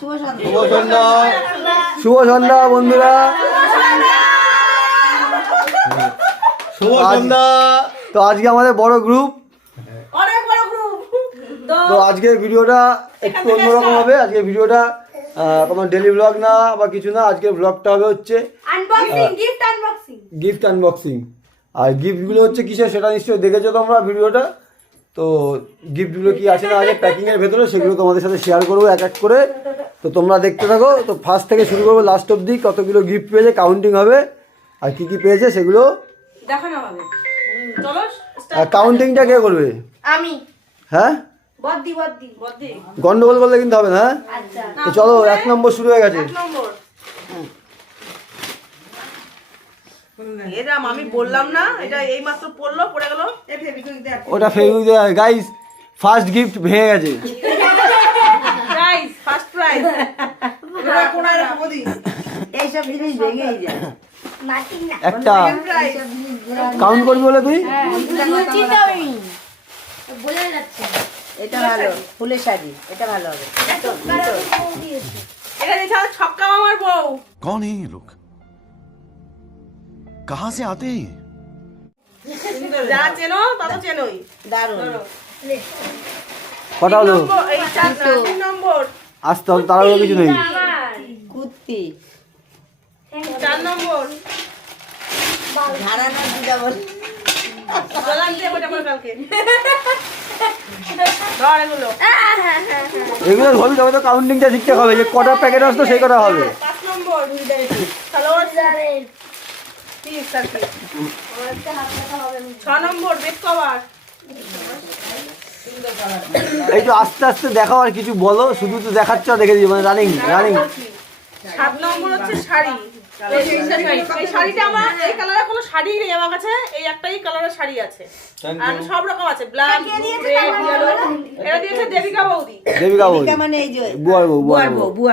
শুভ সন্ধ্যা বন্ধুরা, শুভ সন্ধ্যা। তো আজকে আমাদের বড় গ্রুপ, তো আজকের ভিডিওটা একটু অন্যরকম হবে। আজকের ভিডিওটা কোনো ডেলি ব্লগ না বা কিছু না, আজকের ব্লগটা হবে হচ্ছে গিফট আনবক্সিং। আর গিফটগুলো হচ্ছে কিসের সেটা নিশ্চয়ই দেখেছো তোমরা ভিডিওটা। তো গিফটগুলো কি আছে না আছে প্যাকিংয়ের ভেতরে সেগুলো তোমাদের সাথে শেয়ার করবো এক এক করে। তো তোমরা দেখতে থাকো। তো ফার্স্ট থেকে শুরু করবো লাস্ট অবধি, কতগুলো গিফট পেয়েছে কাউন্টিং হবে আর কি কি পেয়েছে সেগুলো দেখানো হবে। চলো কাউন্টিংটা কে করবে? আমি। হ্যাঁ বদ্দি গন্ডগোল করলে কিন্তু হবে না। আচ্ছা তো চলো 1 নম্বর শুরু হয়ে গেছে। 1 নম্বর এরাম আমি বললাম না, এটা এই মাত্র পড়লো, পড়ে গেল। ওটা ফেসবুক গাইস, ফার্স্ট গিফট ভেঙে গেছে প্রাইজ, ফার্স্ট প্রাইজ। এটা কোনায় রাখবো দি, এই সব জিনিস ভেঙেই যায়। একটা কাউন্ট করবি বলে তুই বোঝা যাচ্ছে। এটা ভালো, ফুলের শাড়ি, এটা ভালো হবে। এটা দিয়েছে আমার ছক্কা মামার বউ। कौन है ये लोग? कहाँ से आते हैं? যা চেনো তা তো চেনোই। দারুণ। কটা হলো? এই 4 নম্বর। আসতে হবে, তাড়াহুড়ো কিছু নেই। কুত্তি 4 নম্বর। ঝাড়ানোর দিদা বল। গলান দিয়ে ওটা আমার কালকে। ধর এগুলো। এগুলো ধরবি তবে তো কাউন্টিংটা ঠিকঠাক হবে, যে কটা প্যাকেট আসতো সেই কটা হবে। 5 নম্বর। সালোয়ার পিস আর কি। 6 নম্বর বেড কভার। এই তো আস্তে আস্তে দেখাও, আর কিছু বলো, শুধু তো দেখাচ্ছ দেখে দিই, মানে রানিং 7 নম্বর হচ্ছে শাড়ি। এই শাড়িটা আমার, এই কালারের কোনো শাড়ি নেই আমার কাছে, এই একটাই কালারের শাড়ি আছে। আর সব রকম আছে, ব্ল্যাক, রেড, ইয়েলো। এটা দিয়েছে দেবিকা বৌদি। দেবিকা বৌদি মানে এই যে বুয়ার বউ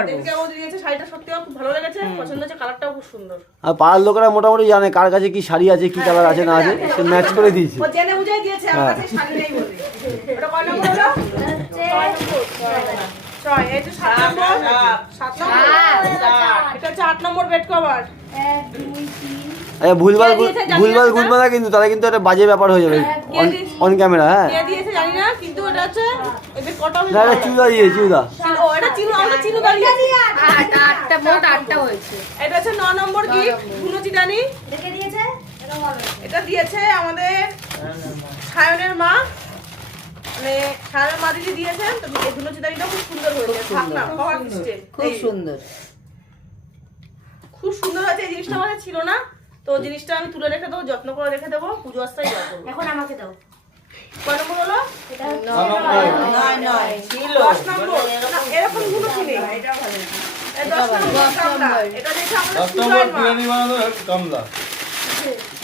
দেবিকা বৌদি দিয়েছে শাড়িটা, সত্যি আমার খুব ভালো লেগেছে, পছন্দ হয়েছে, কালারটাও খুব সুন্দর। আর পাড়ার লোকেরা মোটামুটি জানে কার কাছে কি শাড়ি আছে, কি কালার আছে না আছে, সে ম্যাচ করে দিয়েছে। ও জেনে বুঝাই দিয়েছে আমার কাছে শাড়ি নেই বলে। এটা কয় নম্বর হলো? 6। এই যে 7 নম্বর। 7 নম্বর। এটা হচ্ছে 8 নম্বর বেড কভার। ভুলভাল গুলমানা কিন্তু তাহলে কিন্তু একটা বাজে ব্যাপার হয়ে যাবে অন ক্যামেরা। হ্যাঁ কে দিয়েছে জানি না, কিন্তু এটা হচ্ছে এদের কটা না, এটা চুদা দিয়েছে, চুদা। ও এটা চিনু, আমরা চিনু দাঁড়িয়েছি। 8টা মোট 8টা হয়েছে। এটা হচ্ছে 9 নম্বর গিফট, গুলো চিটানি। দেখে দিয়েছে। এটা দিয়েছে আমাদের সায়নের মা, মানে সায়নের মা দিদি দিয়েছেন। তো এই গুলো চিটানিটা খুব সুন্দর হয়েছে, ঢাকনা কভার সিস্টেম খুব সুন্দর। খুব সুন্দর হয়েছে। এই জিনিসটা আমাদের ছিল না, তো জিনিসটা আমি তুলে রেখে দেবো, যত্ন করে রেখে দেবো, পুজো আসতেই যাবো। এখন আমাকে দাও। কয় নম্বর হলো? 9 10 নম্বর। না, এরকম গুলো কিনে এটা ভালো। এই 10 নম্বর কামলা। এটা দিয়েছে আমাদের সুজয়ের মা।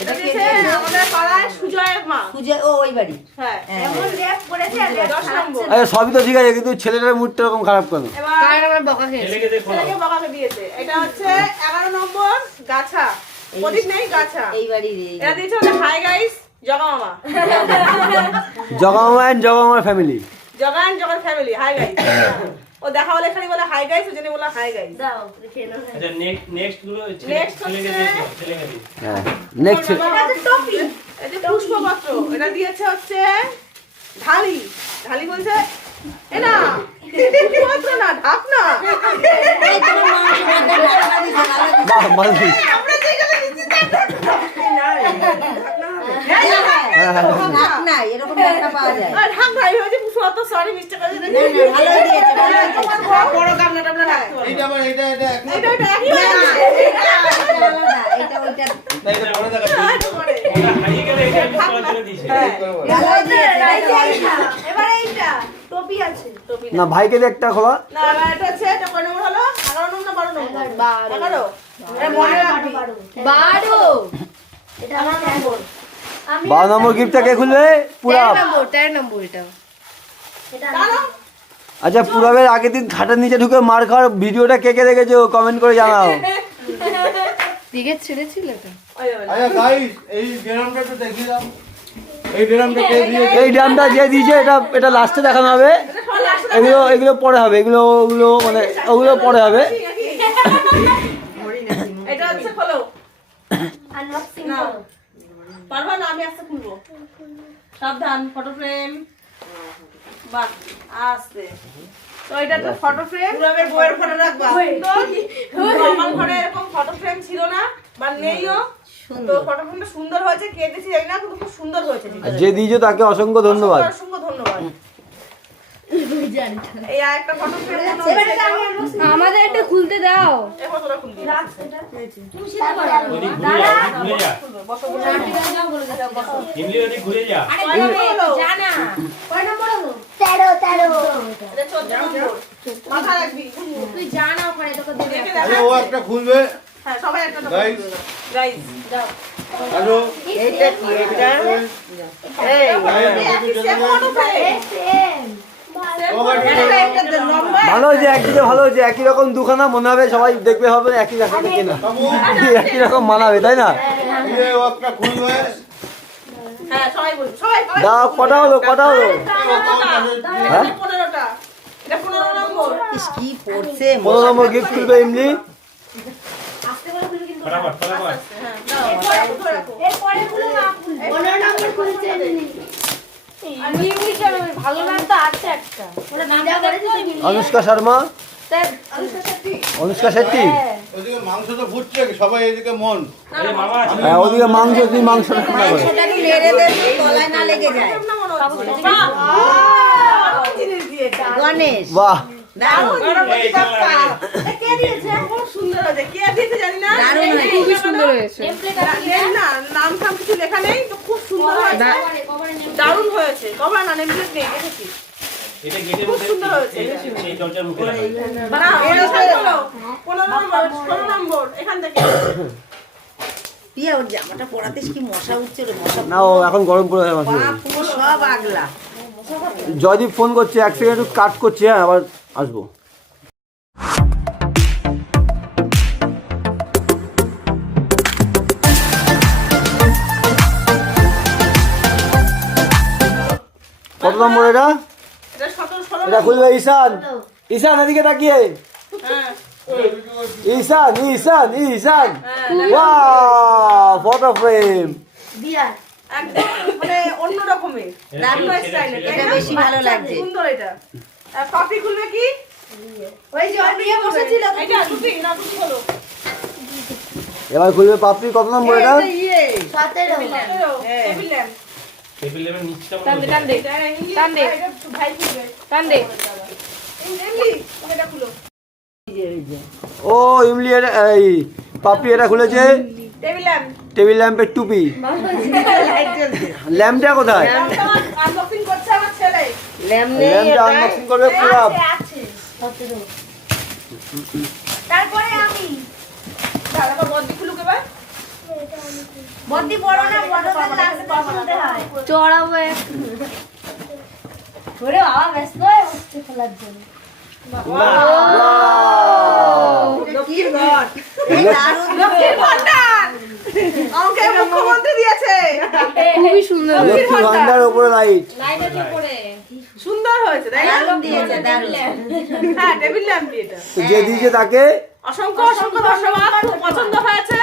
এটা দিয়েছে আমাদের পাড়ায় সুজয়ের মা। পূজা ও ওই বাড়ি। হ্যাঁ, এমন র‍্যাপ করেছে আর 10 নম্বর। আরে সবই তো ঠিক আছে, কিন্তু ছেলেটার মুডটা এরকম খারাপ কেন? এবার আমার বকা খেয়েছে, ছেলেকে বকাকে দিয়েছে। এটা হচ্ছে 11 নম্বর গাছা। প্রদীপ নেই, গাছা। এই বাড়ি রে। এটা দিয়েছে আমাদের হাই গাইস জগা মামা। জগামামা এন্ড জগামামার ফ্যামিলি। জগা এন্ড জগার ফ্যামিলি, হাই গাইস। ও দেখা হলে খালি বলে হাই গাইস, ওজন্য বলে হাই গাইস। দাও দেখে নাও। আচ্ছা নেক্সট গুলো নেক্সট ছেলেকে দিই। হ্যাঁ নেক্সট এটা হচ্ছে টপি। এই যে পুষ্পপত্র, এটা দিয়েছে হচ্ছে ঢালি। ঢালি বলছে এ না পুষ্পপত্র না, ঢাকনা। এই তোমার মাংস মধ্যে ঢাকনা দিছে না। বাহ মালদি। আমরা যেখানে নিচে ঢাকনা এরকম ঢাকনা পাওয়া যায়। আর ঢাকনা এই হচ্ছে পুষ্পপত্র, সরি মিস্টেক করে দিয়েছি। ভালো দিয়েছে, ভালো দিয়েছে। বড় গামলা টামলা রাখতে পারো। এইটা আবার এটা এটা একই হয়ে গেছে। এটা ওইটা এটা বড় দেখা এটা হারিয়ে গেলে এটা আমি কল করে দিয়েছি। ভালো দিয়েছে। এবারে এইটা টপি আছে, টপি না ভাইকে দিয়ে একটা খোলা। না না, এটা হচ্ছে, এটা কয় নম্বর হলো? 11 নম্বর না 12 নম্বর? 11। এটা মনে রাখবি। 12 এটা 11 নম্বর। 12 নম্বর গিফটটা কে খুলবে? পুরাব। 13 নম্বর এটা। জানো? আচ্ছা পুরাবের আগের দিন খাটের নিচে ঢুকে মার খাওয়ার ভিডিওটা কে কে দেখেছো কমেন্ট করে জানাও। দিকে ছেড়েছিল এটা। আচ্ছা গাইস এই ড্রামটা একটু দেখিয়ে দাও। এই ড্রামটা কে দিয়েছে? এই ড্রামটা যে দিয়েছে এটা লাস্টে দেখানো হবে। এটা সব লাস্টে এগুলো এগুলো পরে হবে, এগুলো ওগুলো মানে ওগুলো পরে হবে। এটা হচ্ছে খোলো। আনবক্সিং নাও। করো। পারবা না? আমি আস্তে খুলবো। সাবধান, ফটো ফ্রেম। বাহ, আস্তে। তো এটা একটা ফটো ফ্রেম। পুরো বইয়ের ফটো রাখবা। আমার ঘরে এরকম ফটো ফ্রেম ছিল না বা নেইও। তো ফটো ফ্রেমটা সুন্দর হয়েছে, কে দিয়েছে জানি না, কিন্তু খুব সুন্দর হয়েছে। আর যে দিয়েছো তাকে অসংখ্য ধন্যবাদ। অসংখ্য ধন্যবাদ। এই আরেকটা ফটো ফ্রেম আমাদের একটা খুলতে দাও। এই ফটোটা খুলবি। তুমি সেটা করো। জানা। কয় নম্বর হলো? 13 এটা 14 নম্বর। মাথা রাখবি। তুই জানা ওখানে তোকে দেবে। দেখে আরে দেখা। ও একটা খুলবে। হ্যাঁ, সবাই একটা Guys. গাইস দাও। হ্যালো এইটা কি এটা? এই ফটো ফ্রেম। সেম। ভালো হয়েছে, একদিকে ভালো হয়েছে, একই রকম দুখানা মনে হবে, সবাই দেখবে হবে একই রকম দেখে না, একই রকম মানাবে, তাই না? ইয়ে ও একটা খুলবে। হ্যাঁ, সবাই বলুন। সবাই দাও, কটা হলো, কটা হলো? হ্যাঁ, 15টা। এটা 15 নম্বর। ইস, কি পড়ছে 15 নম্বর গিফট খুলবে এমনি। আস্তে করে খুলে কিন্তু। হ্যাঁ, দাও। ধরে রাখো। এরপরে খুলে না খুলবে। 15 নম্বর খুলছে এমনি। আর ইংলিশে ভালো নাম তো আছে একটা। ওটা নামটা করেছে অনুষ্কা শর্মা, স্যার। অনুষ্কা শেট্টি। ওদিকে মাংস তো ফুটছে, সবাই এদিকে মন। হ্যাঁ, ওদিকে মাংস, তুমি মাংস রান্না করো। মাংসটা একটু নেড়ে দে, তলায় না লেগে যায়। গণেশ বাহ, দারুণ কে দিয়েছে? খুব সুন্দর হয়েছে। কে দিয়েছে জানি না। দারুণ হয়েছে। খুবই সুন্দর হয়েছে। টেমপ্লেট আছে নেই না, নাম থাম কিছু লেখা নেই, তো খুব সুন্দর হয়েছে। কভারে নেম। দারুণ হয়েছে। কভার না, নেমপ্লেট নেই, দেখেছি। খুব সুন্দর হয়েছে। না, এটা হলো 15 নম্বর, 16 নম্বর, এখান থেকে। পিয়া ওর জামাটা পরাতে কি মশা উঠছে রে, মশা না ও এখন গরম পড়ে যাবে। পা পুরো সব আগলা। জয়দীপ ফোন করছে, এক সেকেন্ড একটু কাট করছে, হ্যাঁ আবার আসবো। কত নম্বর এটা? এটা 17, 16 এটা খুলবে ঈশান। ঈশান এদিকে তাকিয়ে। হ্যাঁ। Ishan, Ishan, Ishan. Wow, photo frame. Bear. একদম মানে অন্য রকমের। দারুণ স্টাইলের। এটা বেশি ভালো লাগছে। সুন্দর এটা। আর কপি খুলবে কি? ওই যে অনিয়া বসেছিল। এটা টুপি না, টুপি হলো। এবার খুলবে পাপড়ি। কত নম্বর এটা? 17। Table lamp. টান দে। এটা ইংলিশ, টান দে। এটা ভাই খুলবে। টান দে। ইংলিশ, এটা খুলো। ও ইমলি, এটা এই পাপড়ি এটা খুলেছে। Table lamp. টেবিল ল্যাম্পের টুপি। ল্যাম্পটা কোথায়? আনবক্সিং করছে আমার ছেলে। ল্যাম নেই ল্যাম্পটা এটা। আনবক্সিং করবে পুরো। আছে 17। তারপরে আমি। তারপর বডি খুলুক এবার। বদ্দি বড় না, বড়দের লাস্টে খুলতে হয়। চড়াবো এক। ওরে বাবা ব্যস্ত হয়ে বসছে খোলার জন্য। কি ঘর? এই দারুণ লক্ষ্মীর ভান্ডার। আমাকে মুখ্যমন্ত্রী দিয়েছে। খুবই সুন্দর। লক্ষ্মী ভান্ডার উপরে লাইট। লাইটের উপরে। সুন্দর হয়েছে, তাই না? দারুণ দিয়েছে, দারুণ। হ্যাঁ, টেবিল ল্যাম্প এটা। তো যে দিয়েছে তাকে অসংখ্য অসংখ্য ধন্যবাদ। খুব পছন্দ হয়েছে,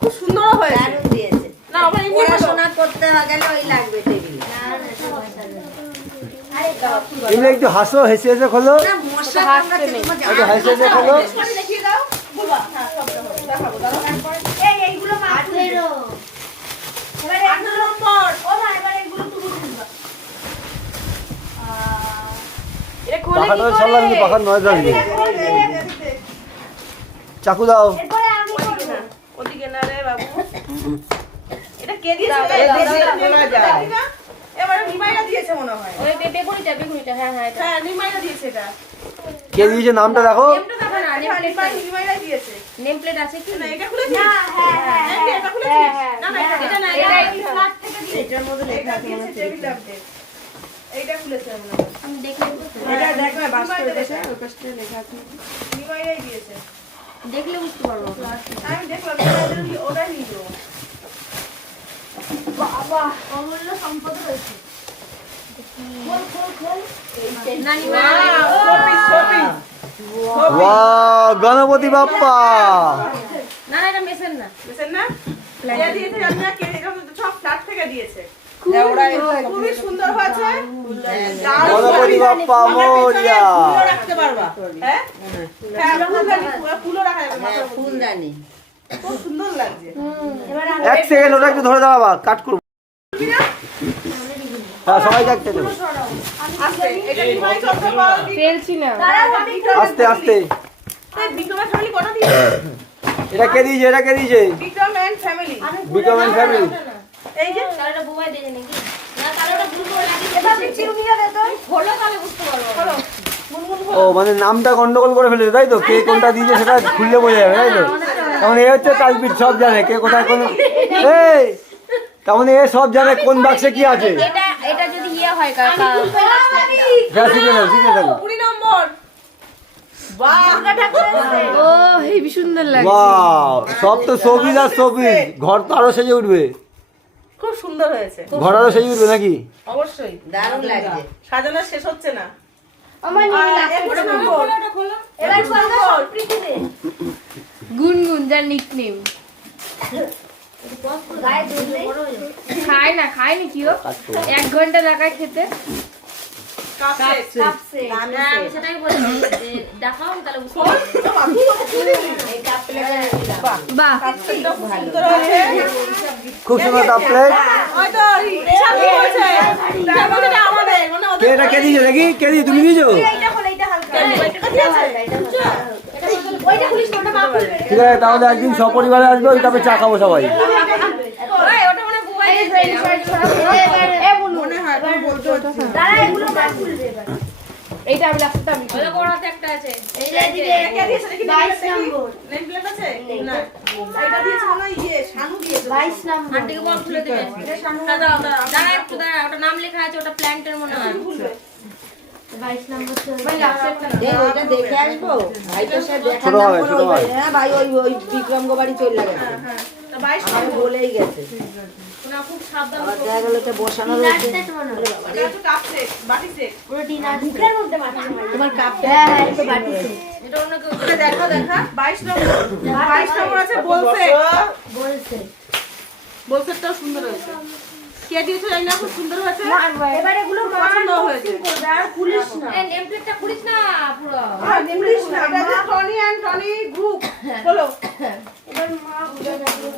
খুব সুন্দর হয়েছে। দারুণ দিয়েছে। না, ওখানে ইংলিশ হলো। পড়াশোনা করতে গেলে ওই লাগবে টেবিল। এমনি একটু হাসো, হেসে হেসে খোলো। না মশা কামড়াচ্ছে, তোমার একটু হেসে হেসে খোলো। করে দেখিয়ে দাও। বলবা, হ্যাঁ, সব দেখাবো, দাঁড়াও। এইগুলো 18। এবারে 18 নম্বর। ও না, এবারে এগুলো তুমি খুলবা। এটা খুলে পাখাটা কি ছাড়লাম, করে? কিন্তু পাখার নয় আসবে। চাকু দাও। এরপরে আমি ওদিকে করব। না, ওদিকে না রে বাবু। এটা কে দিয়েছে? দাও, খোলা যায়। এবারে নিমাইরা দিয়েছে মনে হয়। ওই বেগুনিটা, হ্যাঁ হ্যাঁ এটা। হ্যাঁ, নিমাইরা দিয়েছে এটা। কে দিয়েছে নামটা দেখো। নেমটা দেখো না, হ্যাঁ, নিমাইরা দিয়েছে। নেম প্লেট আছে কি? না, এটা খুলেছিস? না, হ্যাঁ হ্যাঁ এই, এটা খুলেছিস? না, না, এটা না, এটা এটা এই ফ্ল্যাট থেকে দিয়েছে। এটার মধ্যে লেখা এটা আছে মনে দিয়েছে হচ্ছে। টেবিল ল্যাম্পে। এইটা খুলেছে মনে হয়। আমি দেখলে বুঝতে পারবো। এটা দেখ না, বাস করে দেখ। ওই পাশে লেখা আছে। নিমাইরাই দিয়েছে। দেখলে বুঝতে পারবো। আমি দেখলাম ওটাই নিয়ে যাবো। বাবা অমূল্য সম্পদ রয়েছে। ওয়াও গণপতি বাপ্পা না এটা মেশিন না বুঝছেন না? কে দিয়েছে জানি না, কে এটা তো সব ফ্ল্যাট থেকে দিয়েছে। খুবই সুন্দর হয়েছে। গণপতি বাপ্পা মোরিয়া। ফুলও রাখতে পারবা। হ্যাঁ? হ্যাঁ, ফুলও রাখা যাবে মাথার মধ্যে। ফুলদানি খুব সুন্দর লাগছে। এক সেকেন্ড ওটা একটু ধরে দাও বাবা, কাট করবো। হ্যাঁ সবাই দেখতে দেবো। আস্তে, এটা নিমাই করতে পারো। ফেলছি না আস্তে আস্তে। বিক্রমের ফ্যামিলি কটা দিয়েছে? এটা কে দিয়েছে, এটা কে দিয়েছে? Vikram and family. Vikram and family. এই যে তাহলে বুবাই দেবে নাকি না তাহলে ওটা ভুল করে লাগিয়ে এটা পিছিয়ে নিয়ে দে তো হলো তাহলে বুঝতে পারবো হলো। ও মানে নামটা গন্ডগোল করে ফেলেছে তাই তো, কে কোনটা দিয়েছে সেটা খুললে বোঝা যাবে তাই তো। তেমন এ হচ্ছে কালপিট, সব জানে কে কোথায় কোন। এই তেমন এ সব জানে কোন বাক্সে কি আছে। এটা এটা যদি ইয়ে হয় কাকা হ্যাঁ শিখে নাও, শিখে থাকো। 20 নম্বর। বাহ, ও হেবি সুন্দর লাগে ওয়াও সব তো সবিজ আর সবিজ, ঘর তো আরো সেজে উঠবে, খুব সুন্দর হয়েছে। ঘর আরো সেজে উঠবে নাকি? অবশ্যই দারুণ লাগছে সাজানো শেষ হচ্ছে না। আমার নিয়ে লাগছে 21 নম্বর। এবার বলতো প্রীতি দে গুনগুন যার নিকনেম খায় না খায়নি কি ও 1 ঘন্টা লাগায় খেতে কাপ সেট। আমি সেটাই বলছি যে দেখাও তাহলে বুঝতে বাহ সুন্দর হয়েছে। খুব সুন্দর কাপ প্লেট। হয়তো ঈশান কি বলছে? ঈশান বলছে এটা আমাদের, মানে কে এটা কে দিয়েছে নাকি, কে দিয়ে তুমি দিয়েছো? ওইটা খুলিস না ওটা মা খুলবে ঠিক আছে তাহলে একদিন সপরিবারে আসবে, ওই কাপে চা খাবো সবাই। ওই ওটা মনে বুবাই দিয়েছে এ বলু মনে হয় তুমি বলতে হচ্ছে দাঁড়া এগুলো মা খুলবে এবার এইটা আমি রাখতে আমি ওই বড়তে একটা আছে এইটা দিকে কে দিয়েছে দেখি? 22 নম্বর নেম প্লেট আছে? না। এটা দিয়েছে মনে হয় ইয়ে শানু দিয়েছে। 22 নম্বর আন্টিকে বল খুলে দিবে দাঁড়া দাঁড়া একটু দাঁড়া ওটা নাম লেখা আছে ওটা প্ল্যান্টের মনে হয় 22 নম্বর ভাই লাস্টেরটা ওইটা দেখে আসবো ভাই তো সে দেখার ছোট নাম হবে, করে ছোট ওই হবে। হ্যাঁ ভাই ওই বিক্রম গো বাড়ি চলে গেছে তো 22 আমি বলেই গেছে না খুব সাবধান আবার দেখা গেল তো বসানো রয়েছে এটা হচ্ছে কাপ সেট, বাটি সেট। পুরো ডিনার বুকের মধ্যে মাটি তোমার কাপ হ্যাঁ হ্যাঁ এটা বাটি এটা অন্য কেউ এটা দেখা 22 নম্বর। 22 নম্বর আছে বোল সেট। বলছে বোল সেটটাও সুন্দর হয়েছে। কে দিয়েছে জানি না, খুব সুন্দর হয়েছে। এবার এগুলো পছন্দ হয়েছে। আর খুলিস না এই নেম প্লেটটা খুলিস না পুরো আর ইংলিশ না, এটা হচ্ছে টনি এন্ড টনি গ্রুপ। বলো এবার মা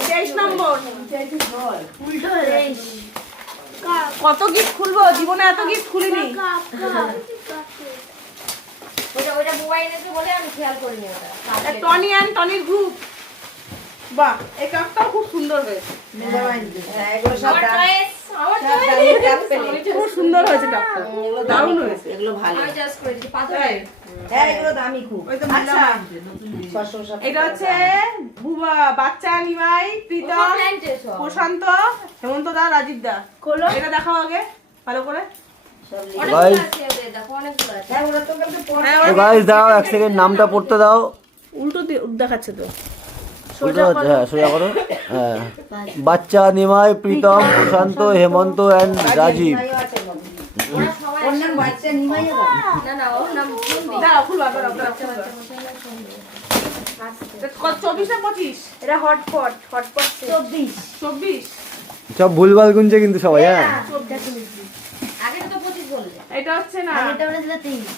23 নম্বর। উল্টো হয়ে কত গিফট খুলবো, জীবনে এত গিফট খুলিনি। ওটা ওটা মোবাইল এনেছে বলে আমি খেয়াল করিনি ওটা টনি এন্ড টনির গ্রুপ। বাহ, এই কাপটাও খুব সুন্দর হয়েছে। হ্যাঁ, এগুলো সব আমার দাম- চয়েস আমার সব দামের কাপ পেলে। খুব সুন্দর হয়েছে কাপটা। এগুলো দারুণ দারুণ হয়েছে। এগুলো ভালো আমি চয়েস করেছি পাথর হ্যাঁ এগুলো দামি খুব আচ্ছা, 600 এটা হচ্ছে বুবা, বাচ্চা, নিমাই, প্রীতম, প্ল্যান্টে সব প্রশান্ত, হেমন্ত দা, রাজীব দা। এটা দেখাও আগে ভালো করে। সব অনেকগুলো আছে ওদের দেখো অনেকগুলো আছে হ্যাঁ ওরা তো কাছে পড়ে হ্যাঁ, তো গাইস দাও এক সেকেন্ড, নামটা পড়তে দাও। উল্টো দেখাচ্ছে তো। উল্টো হচ্ছে, হ্যাঁ সোজা করো। হ্যাঁ বাচ্চা, নিমাই, প্রীতম, প্রশান্ত, হেমন্ত এন্ড রাজীব। নিমাইও আছে মনে হয়। ওরা সবাই ওর নাম বাচ্চা নিমাইও আছে। না না ওর নাম সুন্দর দাঁড়াও, খুলবা, দাঁড়াও, দাঁড়াও, খুলবা। এটা কত, 24 না 25? এটা হটপট 24 24? সব ভুলভাল গুনছে কিন্তু সবাই। হ্যাঁ আগে তো 25 বললে এটা হচ্ছে না, এটা বলেছিল 23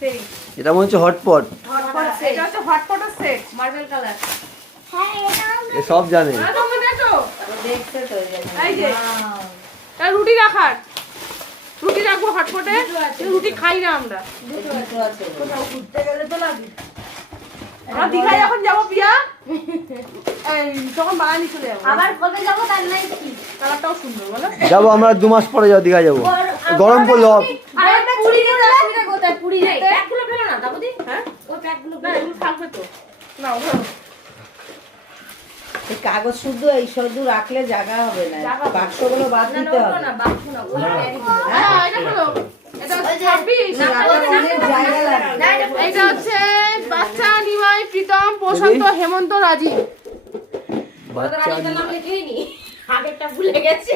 23। এটা মনে হচ্ছে হটপট, এটা হচ্ছে হটপটার সেট। মার্বেল কালার এ সব জানে। তোমরা দেখো, দেখতে তো এই যে এটা রুটি রাখার, রুটি রাখবো হটপটে। রুটি খাই না আমরা। দুটো আছে ঘুরতে গেলে তো লাগে আমরা দীঘায় যখন যাবো প্রিয়া, এই তখন বানানি চলে যাবো। আবার কবে যাব তার নাই কি কালারটাও সুন্দর বলো। যাবো আমরা 2 মাস পরে যাবো, দীঘা যাবো। গরম পড়লো। আরে পুরি নিতে আসবে কোথায় পুরি যেতে প্যাকগুলো ফেলো না দাবুদি হ্যাঁ, ওই প্যাকগুলো না এগুলো থাকবে তো। না ওগুলো এই কাগজ শুদ্ধ এই শুদ্ধ রাখলে জায়গা হবে না বাক্সগুলো বাদ না দিতে হবে না বাক্স না ওই ক্যারি করো হ্যাঁ, এটা হলো, এটা হচ্ছে 26। অনেক জায়গা লাগবে না এটা এটা হচ্ছে বাচ্চা, নিমাই, প্রীতম, প্রশান্ত, হেমন্ত, রাজীব। বাচ্চা নাম লিখেই নি আগেরটা ভুলে গেছে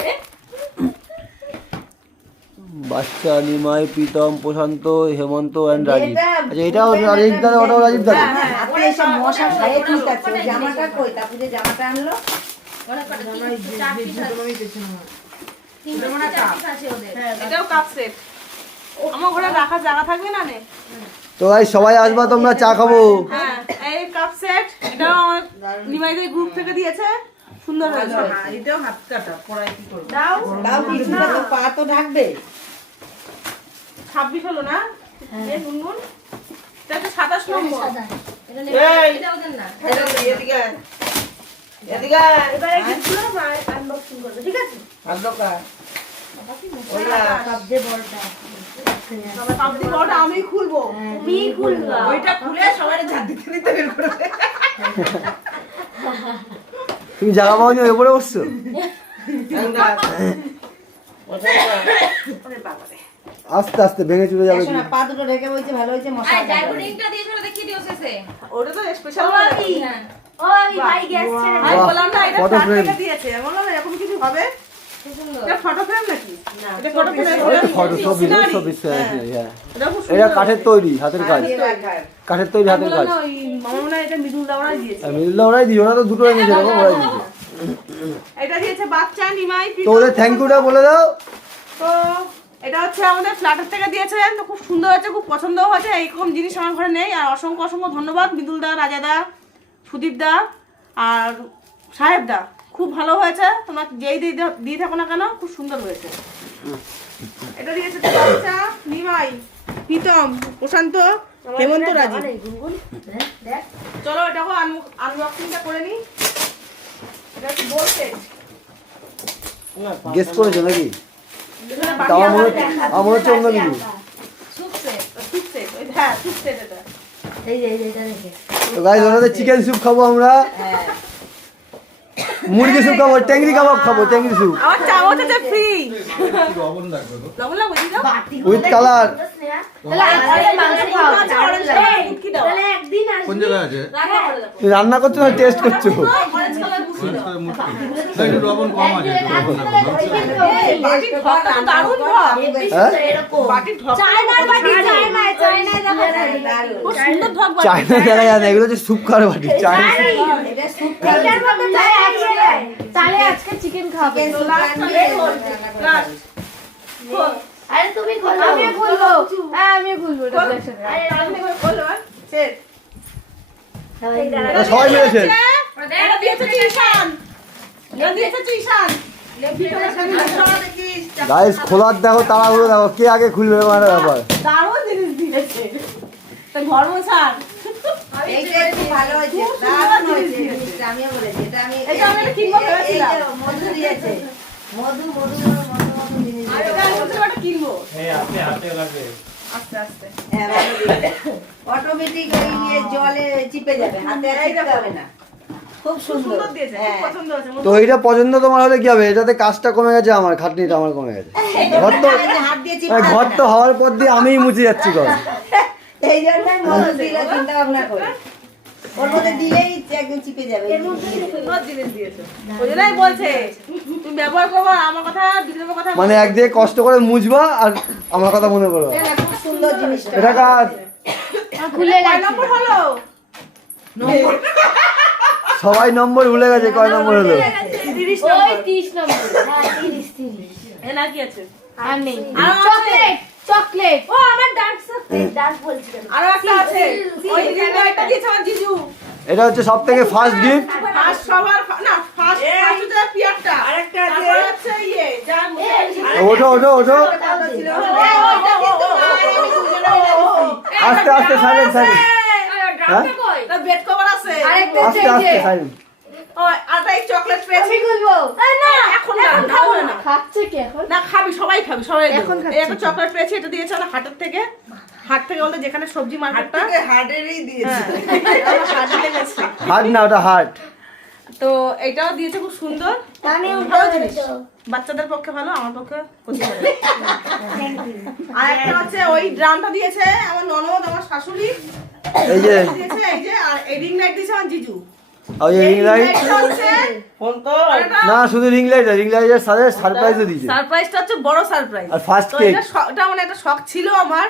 বাচ্চা, নিমাই, প্রীতম, প্রশান্ত, হেমন্ত এন্ড রাজীব। আচ্ছা এটাও রাজীব দাদা, ওটাও রাজীব দাদা। হাতে এসে মশা খাইয়ে ঠিক আছে ওর জামাটা কই তারপরে যে জামাটা আনলো এটাও কাপ সেট। আমার ঘরে রাখার জায়গা থাকবে না নে। তো ভাই সবাই আসবা, তোমরা চা খাবো। হ্যাঁ এই কাপ সেট এটাও আমার নিমাইদের গ্রুপ থেকে দিয়েছে, সুন্দর হয়েছে। এটাও হাত কাটা, পড়াই কি করবো? দাও দাও কিছুটা তো পা তো ঢাকবে 26 হলো না? এই গুনগুন এটা তো 27 নম্বর। এটা ওদের না। এদিকে আয়। এদিকে আয়। এবারে গিফটগুলো আনবক্সিং করবে, ঠিক আছে? অন্ধকার। কাপ দি বড়টা আমি খুলবো। তুমি খুলবা। ওইটা খুলে সবাই ঝাড় দিতে দিতে বের করবে। তুমি জায়গা পাওনি ওপরে বসছো? আস্তে আস্তে ভেঙে চলে যাবে। শোনা পা দুটো ঢেকে বলছে ভালো হয়েছে মশা আরে ডাইভিংটা দিয়ে চলে দেখিয়ে দিও শেষে। ওটা তো স্পেশাল ও আমি ভাই গ্যাস ছেড়ে আমি বললাম না এটা Photo ফ্ল্যাট frame। থেকে দিয়েছে। আমি বললাম এরকম কিছু হবে। সুন্দর। এটা ফটো ফ্রেম নাকি? এটা ফটো ফ্রেম। ফটো সব ভিডিও সব বিষয় আছে। হ্যাঁ এটা খুব এটা সুন্দর। কাঠের তৈরি, হাতের কাজ। কাঠের তৈরি, হাতের কাজ। না, ওই মামা মনে হয় এটা মৃদুল দাওয়াই দিয়েছে। মিল্লা ওরাই দিই, ওরা তো দুটো এনেছে, এরকম ওরাই দিয়েছে। এটা দিয়েছে বাচ্চা নিমাই তো ওদের থ্যাংক ইউটা বলে দাও। তো এটা হচ্ছে আমাদের ফ্ল্যাটের থেকে দিয়েছেন, তো খুব সুন্দর হয়েছে, খুব পছন্দও হয়েছে। এইরকম জিনিস আমার ঘরে নেই। আর অসংখ্য অসংখ্য ধন্যবাদ মৃদুল দা, রাজা দা, সুদীপ দা আর সাহেব দা, খুব ভালো হয়েছে। তোমরা যেই দিয়ে থাকো না কেন, খুব সুন্দর হয়েছে। এটা দিয়েছে তো বাচ্চা, নিমাই, প্রীতম, প্রশান্ত, হেমন্ত, রাজীব। চলো এটাকে আনবক্সিংটা করে নিই। এটা হচ্ছে বোল সেট। গেস করেছো নাকি? এখানে তাও বাটি আমার হচ্ছে অন্য কিছু। স্যুপ সেট, ওই হ্যাঁ স্যুপ সেট এটা। এই যে এটা দেখে। তো গাইস ওনাদের চিকেন স্যুপ খাবো আমরা, মুরগি স্যুপ খাবো, ট্যাংরি কাবাব খাবো, ট্যাংরি স্যুপ আমার চামচ আছে ফ্রি। লবণ লাগবে তো। লবণ লাগবে দিদা? With colour. তাহলে আজকে মাংস খাও। আচ্ছা, orange color দুধ কি দাও? তাহলে একদিন আসবে। কোন জায়গায় আছে? তুমি রান্না করছো না টেস্ট করছো? অরেঞ্জ কালার দুধ কি দাও? না, একটু লবণ কম আছে, একটু লবণ লাগবে। বাটির ঢকটা তো দারুণ ঢক। বাটির ঢকটা চায়নার বাটি, চায়নায় দেখা যায়। খুব সুন্দর ঢক বাটি। চায়না দেখা যায় না, এগুলো হচ্ছে স্যুপ খাওয়ার বাটি। চায়না এটা সুপ এটার মধ্যে চাই আছে। তাহলে আজকে চিকেন খাবে। লাস্ট। আরে তুমি খোলো। আমি খুলবো। হ্যাঁ আমি খুলবো এটা দেখো। আরে আমি এবার বললাম সেট। এটা সবাই মিলেছে। এটা দিয়েছে ঈশান। এটা দিয়েছে ঈশান। গাইস খোলার দেখো, তাড়াহুড়ো দেখো, কে আগে খুলবে মানে ব্যাপার। দারুণ জিনিস দিয়েছে। তো ঘর মোছার। এইটা একটু ভালো হয়েছে খুব সুন্দর দারুণ জিনিস হয়েছে দিয়েছে। জিনিসটা আমিও বলেছি এটা আমি এটা আমি একটা কিনবো ভেবেছিলাম। এই যে মধু দিয়েছে মধু জিনিস আর এটা আমি ভাবছিলাম একটা কিনবো। আস্তে আস্তে। হ্যাঁ অটোমেটিক এই জলে চিপে যাবে হাতে আর চিপতে হবে না খুব খুব সুন্দর সুন্দর দিয়েছে, খুব হ্যাঁ পছন্দ হয়েছে। তো এইটা পছন্দ তোমার হলে কি হবে? এটাতে কাজটা কমে গেছে, আমার খাটনিটা আমার কমে গেছে। ঘর তো হাত দিয়ে চিপতে ঘর তো হওয়ার পর দিয়ে আমিই মুছে যাচ্ছি ঘর। এই জন্যই মধু দিলে চিন্তা ভাবনা করে ওর মধ্যে দিলেই একদম চিপে যাবে সুন্দর জিনিস দিয়েছে। ওই জন্যই বলছে তুমি ব্যবহার করবো, আমার কথা দিদির কথা। মানে একদিকে কষ্ট করে মুছবা আর আমার কথা মনে করবা। খুব সুন্দর জিনিসটা এটা কাজ। খুলে কয় নম্বর হলো? সবাই নম্বর ভুলে গেছে, কয় নম্বর হলো? 30 ওই নম্বর। 30 নম্বর। হ্যাঁ 30। এনা কি আছে? আর নেই। আর চকলেট, চকলেট। ও আমার ডার্ক চকলেট, ডার্ক বলছি কেন? আরো একটা আছে। ওই দিদির একটা দিয়েছে আমার জিজু। এটা হচ্ছে সব থেকে ফার্স্ট গিফট। ফার্স্ট সবার না ফার্স্ট হচ্ছে পিয়ারটা। আরেকটা আছে। তারপর হচ্ছে ইয়ে যা ওঠো ওঠো ওঠো, আস্তে আস্তে, সাইলেন্ট সাইলেন্ট, হ্যাঁ তার বেড কভার আছে। আরেকটা আস্তে আস্তে সাইলেন্ট। ও আরটা এই চকলেট পেয়েছি। খুলবো। না এখন না খাবো না। খাচ্ছে কি এখন? না খাবি, সবাই খাবি, সবাই এখন এই একটা চকলেট পেয়েছি, এটা দিয়েছে আমার হাটের থেকে। হাট থেকে বলতে যেখানে সবজি মার্কেটটা। হার্ডেরই দিয়েছে। আমরা হাটে গেছি। হার্ট না, ওটা হার্ট। তো এটাও দিয়েছে, খুব সুন্দর। আমি ভালো জিনিস। বাচ্চাদের পক্ষে ভালো, আমার পক্ষে ক্ষতি করে। আর একটা হচ্ছে ওই ড্রামটা দিয়েছে আমার ননদ, আমার শাশুড়ি এই যে দিয়েছে, এই যে আর এই রিং লাইট দিয়েছে আমার জিজু। আর ওই রিং লাইট এটা হচ্ছে ফোন কর না শুধু রিং লাইটের সাথে সারপ্রাইজও দিয়েছে সারপ্রাইজটা হচ্ছে বড় সারপ্রাইজ। আর ফার্স্ট তো কেক এটা মানে একটা শখ ছিল আমার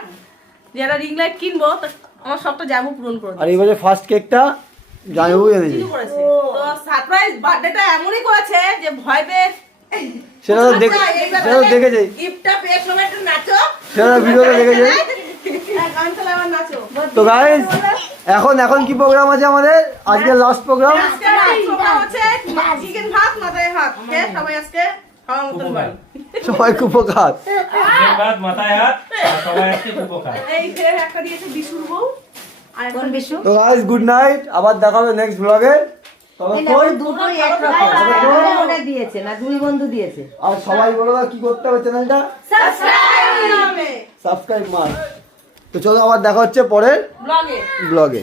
যে একটা রিং লাইট কিনবো, তো আমার শখটা জামু পূরণ করে আর এইবারে ফার্স্ট কেকটা জামাইবাবু এনেছে করেছে। তো সারপ্রাইজ বার্থডেটা এমনই করেছে যে ভয় পেয়ে সেটা তো দেখেছে গিফটটা পেয়ে সবাই একটু নাচো, সেটা ভিডিওতে দেখেছে। গান চালা আবার নাচো। তো গাইস এখন কি প্রোগ্রাম আছে আমাদের আজকে লাস্ট প্রোগ্রাম আজকে প্রোগ্রাম হচ্ছে চিকেন ভাত মাথায় হাত খেয়ে সবাই আজকে খাওয়ার মতন বাড়ি। সবাই খুব উপকার বাদ মাথায় হাত আর সবাই আজকে উপকার। এই ফের একটা দিয়েছে বিশুর বউ আর কোন বিশু তো গাইস গুড নাইট আবার দেখা হবে নেক্সট ব্লগে তবে এই দেখো, দুটোই একরকম ওটা দিয়েছে না দুই বন্ধু দিয়েছে আর সবাই বলো কি করতে হবে চ্যানেলটা সাবস্ক্রাইব সাবস্ক্রাইব মার তো চলো আবার দেখা হচ্ছে পরের ব্লগে। ব্লগে